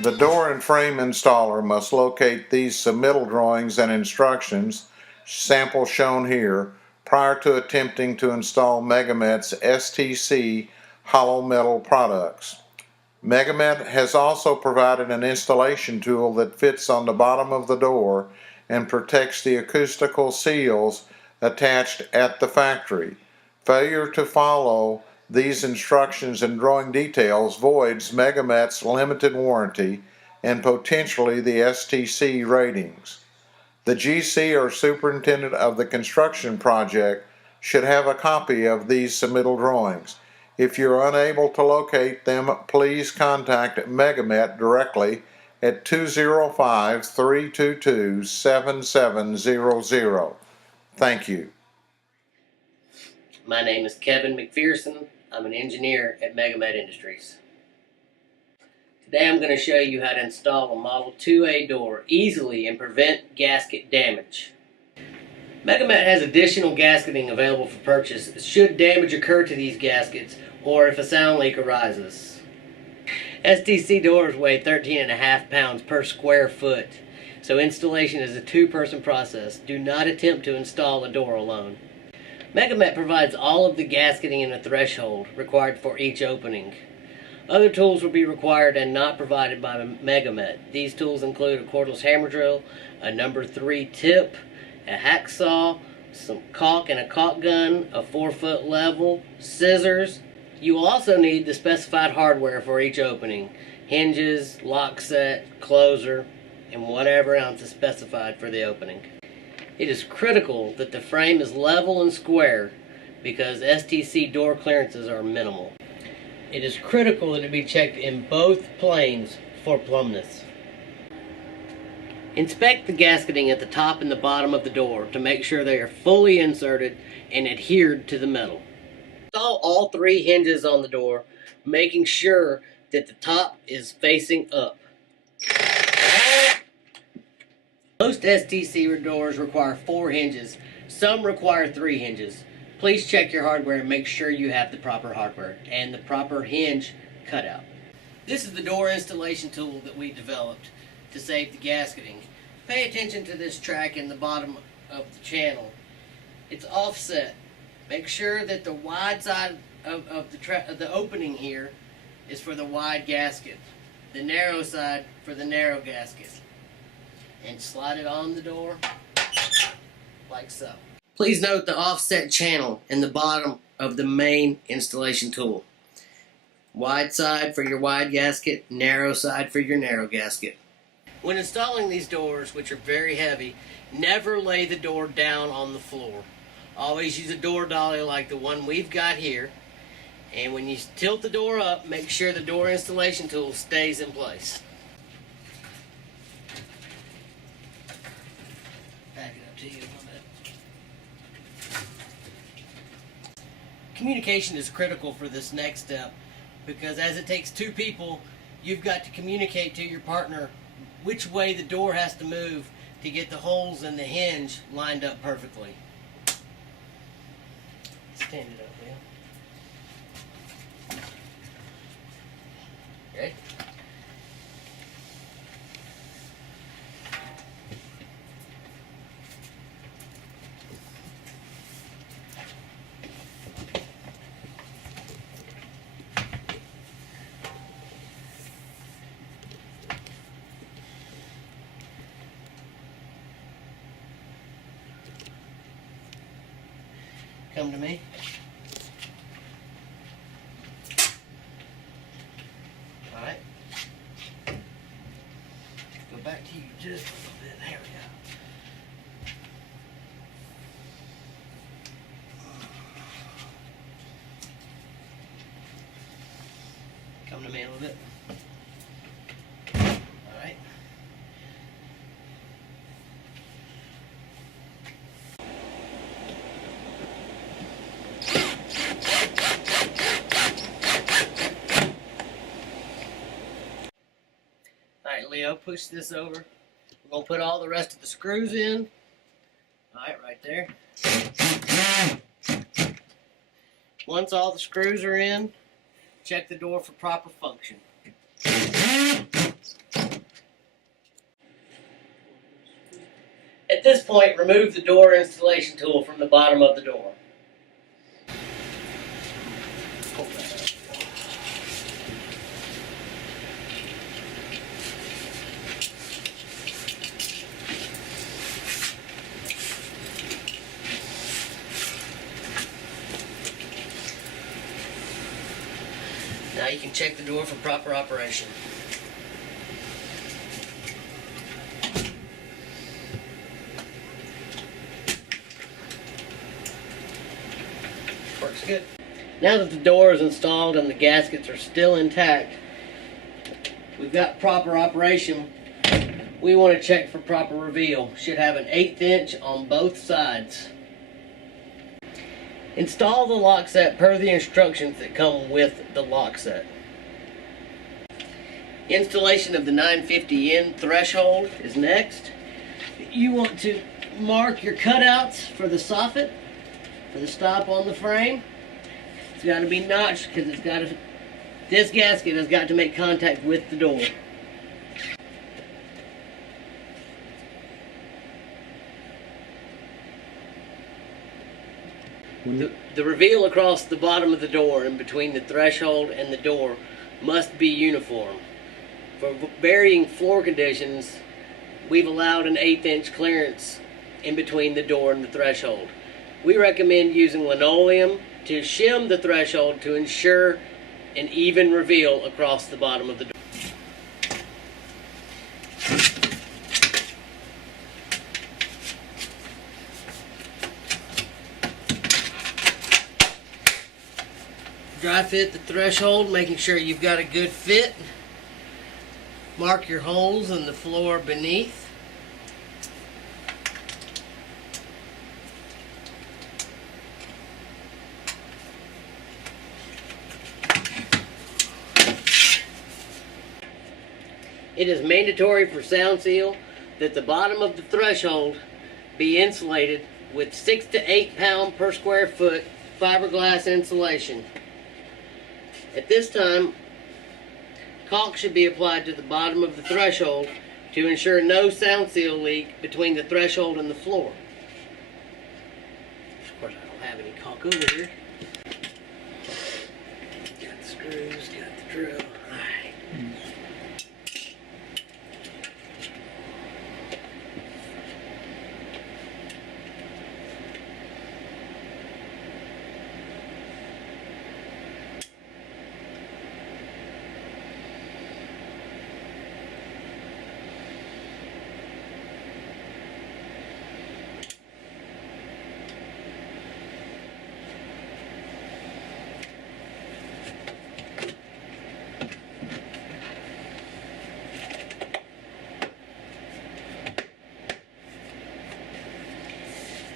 The door and frame installer must locate these submittal drawings and instructions, sample shown here, prior to attempting to install Megamet's STC hollow metal products. Megamet has also provided an installation tool that fits on the bottom of the door and protects the acoustical seals attached at the factory. Failure to follow these instructions and drawing details voids Megamet's limited warranty and potentially the STC ratings. The GC or superintendent of the construction project should have a copy of these submittal drawings. If you're unable to locate them, please contact Megamet directly at 205-322-7700. Thank you. My name is Kevin McPherson. I'm an engineer at Megamet Industries. Today I'm going to show you how to install a Model 2A door easily and prevent gasket damage. Megamet has additional gasketing available for purchase should damage occur to these gaskets or if a sound leak arises. STC doors weigh 13.5 pounds per square foot, so installation is a two-person process. Do not attempt to install a door alone. Megamet provides all of the gasketing and a threshold required for each opening. Other tools will be required and not provided by Megamet. These tools include a cordless hammer drill, a number 3 tip, a hacksaw, some caulk and a caulk gun, a 4-foot level, scissors. You will also need the specified hardware for each opening: hinges, lock set, closer, and whatever else is specified for the opening. It is critical that the frame is level and square because STC door clearances are minimal. It is critical that it be checked in both planes for plumbness. Inspect the gasketing at the top and the bottom of the door to make sure they are fully inserted and adhered to the metal. Install all 3 hinges on the door, making sure that the top is facing up. Most STC doors require 4 hinges. Some require 3 hinges. Please check your hardware and make sure you have the proper hardware and the proper hinge cutout. This is the door installation tool that we developed to save the gasketing. Pay attention to this track in the bottom of the channel. It's offset. Make sure that the wide side of the opening here is for the wide gasket, the narrow side for the narrow gasket. And slide it on the door like so. Please note the offset channel in the bottom of the main installation tool. Wide side for your wide gasket, narrow side for your narrow gasket. When installing these doors, which are very heavy, never lay the door down on the floor. Always use a door dolly like the one we've got here. And when you tilt the door up, make sure the door installation tool stays in place. Back it up to you a little bit. Communication is critical for this next step because as it takes 2 people, you've got to communicate to your partner which way the door has to move to get the holes in the hinge lined up perfectly. Stand it up, will you? Okay. Come to me. Alright. Go back to you just a little bit. There we go. Come to me a little bit. Alright. Alright, Leo, push this over. We're going to put all the rest of the screws in. Alright, right there. Once all the screws are in, check the door for proper function. At this point, remove the door installation tool from the bottom of the door. Now you can check the door for proper operation. Works good. Now that the door is installed and the gaskets are still intact, we've got proper operation. We want to check for proper reveal. Should have an 1/8 inch on both sides. Install the lock set per the instructions that come with the lock set. Installation of the 950N threshold is next. You want to mark your cutouts for the soffit, for the stop on the frame. It's got to be notched because this gasket has got to make contact with the door. The reveal across the bottom of the door and between the threshold and the door must be uniform. For varying floor conditions, we've allowed an 1/8 inch clearance in between the door and the threshold. We recommend using linoleum to shim the threshold to ensure an even reveal across the bottom of the door. Dry fit the threshold, making sure you've got a good fit. Mark your holes in the floor beneath. It is mandatory for sound seal that the bottom of the threshold be insulated with 6 to 8 pound per square foot fiberglass insulation. At this time, caulk should be applied to the bottom of the threshold to ensure no sound seal leak between the threshold and the floor. Of course, I don't have any caulk over here. Got the screws, got the drill.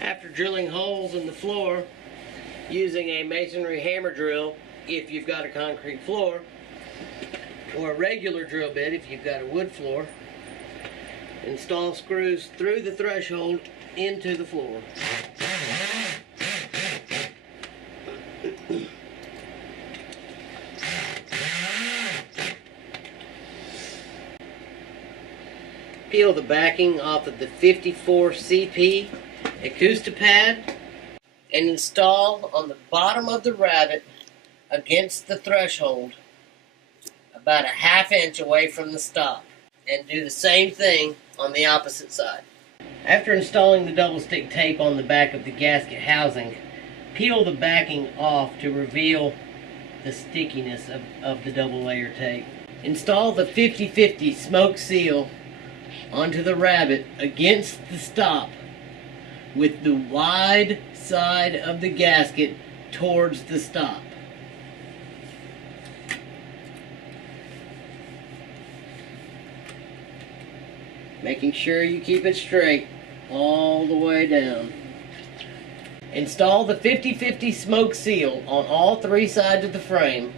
After drilling holes in the floor using a masonry hammer drill if you've got a concrete floor, or a regular drill bit if you've got a wood floor, install screws through the threshold into the floor. Peel the backing off of the 54 CP Acoustapad and install on the bottom of the rabbet against the threshold about a 1/2 inch away from the stop, and do the same thing on the opposite side. After installing the double stick tape on the back of the gasket housing, peel the backing off to reveal the stickiness of the double layer tape. Install the 50/50 smoke seal onto the rabbet against the stop with the wide side of the gasket towards the stop. Making sure you keep it straight all the way down. Install the 50/50 smoke seal on all 3 sides of the frame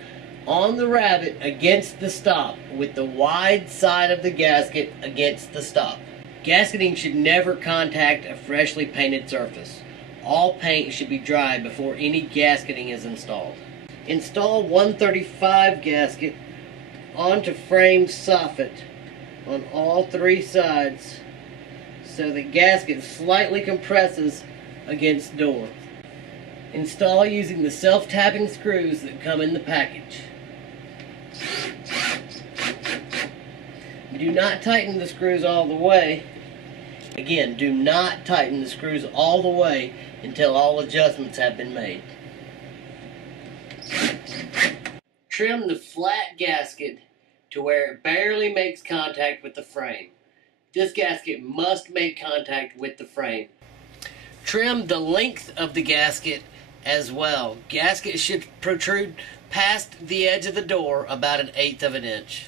on the rabbet against the stop with the wide side of the gasket against the stop. Gasketing should never contact a freshly painted surface. All paint should be dry before any gasketing is installed. Install 135 gasket onto frame soffit on all 3 sides so the gasket slightly compresses against door. Install using the self-tapping screws that come in the package. Do not tighten the screws all the way. Again, do not tighten the screws all the way until all adjustments have been made. Trim the flat gasket to where it barely makes contact with the frame. This gasket must make contact with the frame. Trim the length of the gasket as well. Gasket should protrude past the edge of the door about 1/8 of an inch.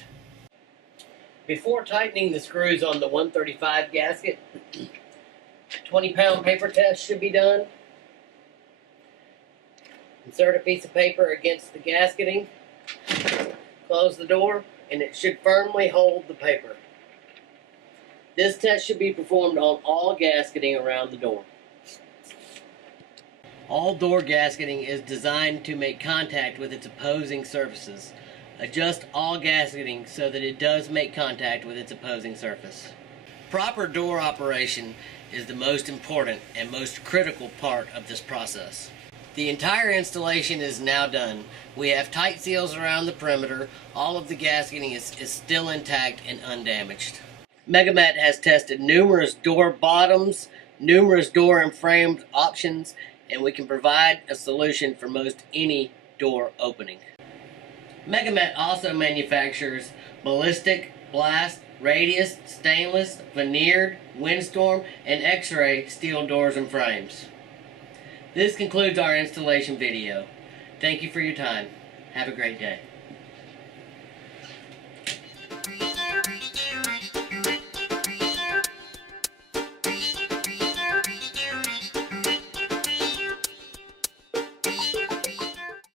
Before tightening the screws on the 135 gasket, 20-pound paper test should be done. Insert a piece of paper against the gasketing, close the door, and it should firmly hold the paper. This test should be performed on all gasketing around the door. All door gasketing is designed to make contact with its opposing surfaces. Adjust all gasketing so that it does make contact with its opposing surface. Proper door operation is the most important and most critical part of this process. The entire installation is now done. We have tight seals around the perimeter. All of the gasketing is still intact and undamaged. Megamet has tested numerous door bottoms, numerous door and frame options, and we can provide a solution for most any door opening. Megamet also manufactures ballistic, blast, radius, stainless, veneered, windstorm, and X-ray steel doors and frames. This concludes our installation video. Thank you for your time. Have a great day.